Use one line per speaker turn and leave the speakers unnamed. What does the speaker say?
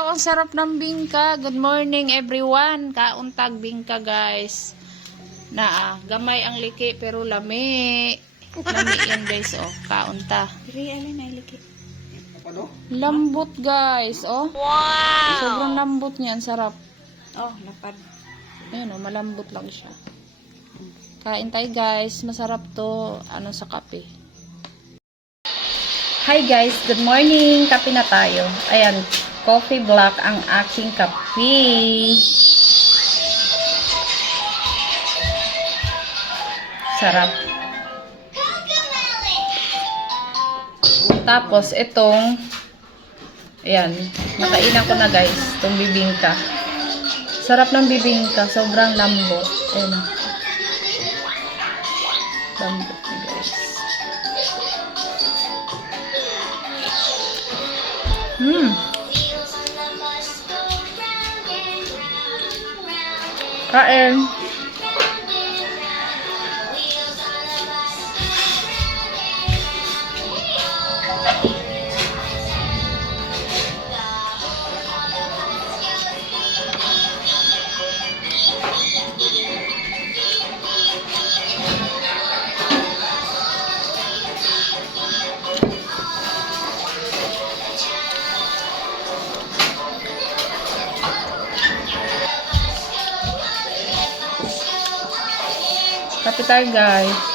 Wow, ang sarap ng bingka. Good morning everyone. Kauntag bingka guys. Na ah, gamay ang liki pero lami. Lami yan guys oh. Kaunta.
Diri alin na iliki.
Lambot guys oh. Wow! Sobrang lambot niya. Ang sarap.
Oh, lapad.
Ayun oh, malambot lang siya. Kain tayo guys. Masarap to. Ano sa kape. Hi guys, good morning. Kape na tayo. Ayan, coffee black ang aking kape. Sarap. Tapos, itong, ayan, nakainan ko na guys, itong bibingka. Sarap ng bibingka, sobrang lambot. Ayan. Lambot. Hmm. Kain. Kape tayo guys.